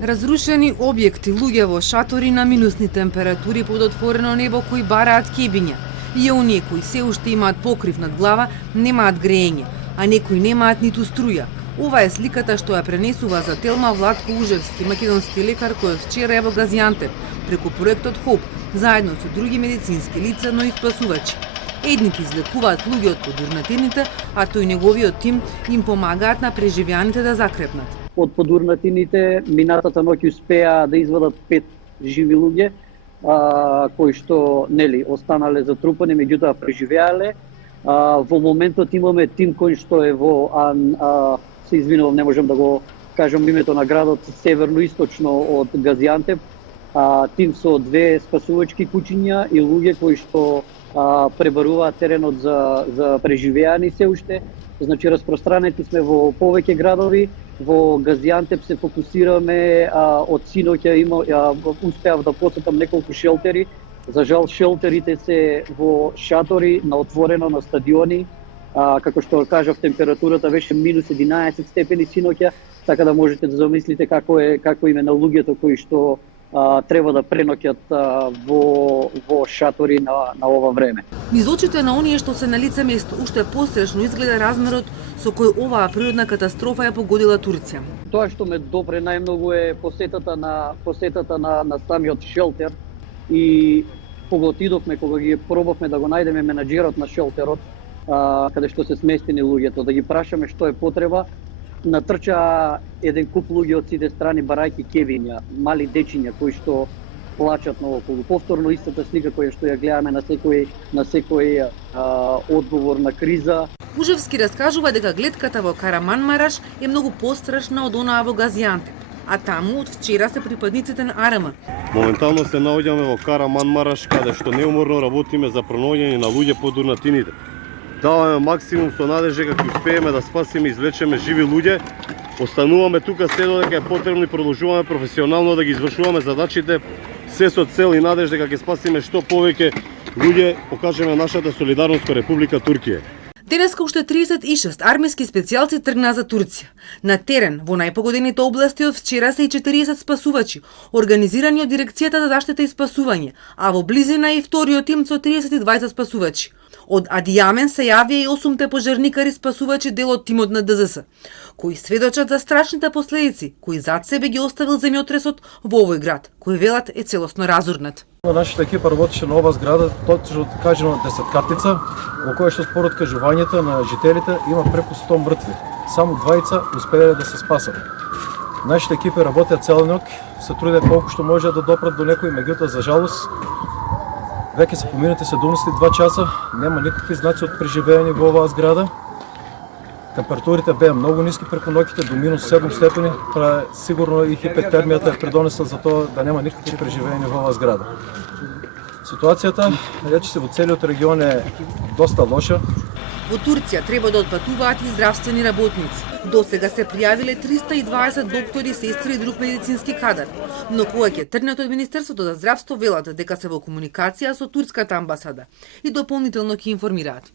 Разрушени објекти, луѓе во шатори на минусни температури под отворено небо кои бараат кебиња. И оние кои се уште имаат покрив над глава, немаат греење, а некои немаат ниту струја. Ова е сликата што ја пренесува за Телма Владко Ужевски, македонски лекар кој вчера е во Газијантеп, преку проектот ХОП, заедно со други медицински лица, но и спасувачи. Едните излекуваат луѓе од подурнатините, а тој неговиот тим им помагаат на преживеаните да закрепнат. Од подурнатините минатата ноќ успеа да извадат 5 живи луѓе, кои што останале затрупани, меѓутоа преживеале. Во моментот имаме тим кој што е во се извинувам, не можам да го кажам името на градот, северно-источно од Газијантеп, тим со 2 спасувачки куќиња и луѓе кои што пребаруваат теренот за преживеани се уште. Значи распространети сме во повеќе градови. Во Газијантеп се фокусираме, од синоќа успеав да посетам неколку шелтери. За жал шелтерите се во шатори, на отворено, на стадиони. Како што кажав, температурата беше минус 11 степени синоќа, така да можете да замислите како име на луѓето кои што треба да преноќат во шатори на ова време. Низ очите на оние што се на лице место, уште пострашно изгледа размерот со кој оваа природна катастрофа ја погодила Турција. Тоа што ме допре најмногу е посетата на самиот шелтер и кога отидовме, кога ги пробавме да го најдеме менаџерот на шелтерот, каде што се сместени луѓето, да ги прашаме што е потреба. Натрча еден куп луѓе од сите страни барајки кебиња, мали дечиња кои што плачат наоколу. Повторно истата слика која што ја гледаме на секој одговор на криза. Ужевски раскажува дека глетката во Караманмараш е многу пострашна од онаа во Газијантеп, а таму од вчера се припадниците на АРМ. Моментално се наоѓаме во Караманмараш, каде што неуморно работиме за пронаоѓање на луѓе под урнатините. Даваме максимум со надежда дека ќе успееме да спасиме и извлечеме живи луѓе. Остануваме тука се додека е потребно и продолжуваме професионално да ги извршуваме задачите, се со цел и надежда дека ќе спасиме што повеќе луѓе, покажеме нашата солидарност со Република Турција. Денеска уште 36 армиски специјалци тргнаа за Турција. На терен во најпогодените области од вчера се и 40 спасувачи, организирани од Дирекцијата за заштита и спасување, а во близина и вториот тим со 32 спасувачи. Од Адијамен се јавија и 8 пожарникари спасувачи дел од тимот на ДЗС, кои сведочат за страшните последици кои зад себе ги оставил земјотресот во овој град, кој велат е целосно разурнат. Нашата екипа работеше на ова зграда, точно кажано 10-катница, во која што според кажувањето на жителите има преку 100 мртви. Само 2 успеале да се спасат. Нашите екипи работеа цел ноќ, се трудеа колку што може да допрат до некој, меѓутоа за жалост веќе се поминати 72 часа, нема никакви знаци од преживење во оваа зграда. Температурите беа многу ниски преку ноќите до минус 7 степени, сигурно и хипертермијата е придонесла за тоа да нема никакви преживење во оваа зграда. Ситуацијата речиси во целиот регион е доста лоша. Во Турција треба да отпатуваат и здравствени работници. До сега се пријавиле 320 доктори, сестри и друг медицински кадар. Но кога ќе тргнат од Министерството за здравство велат дека се во комуникација со турската амбасада и дополнително ќе информираат.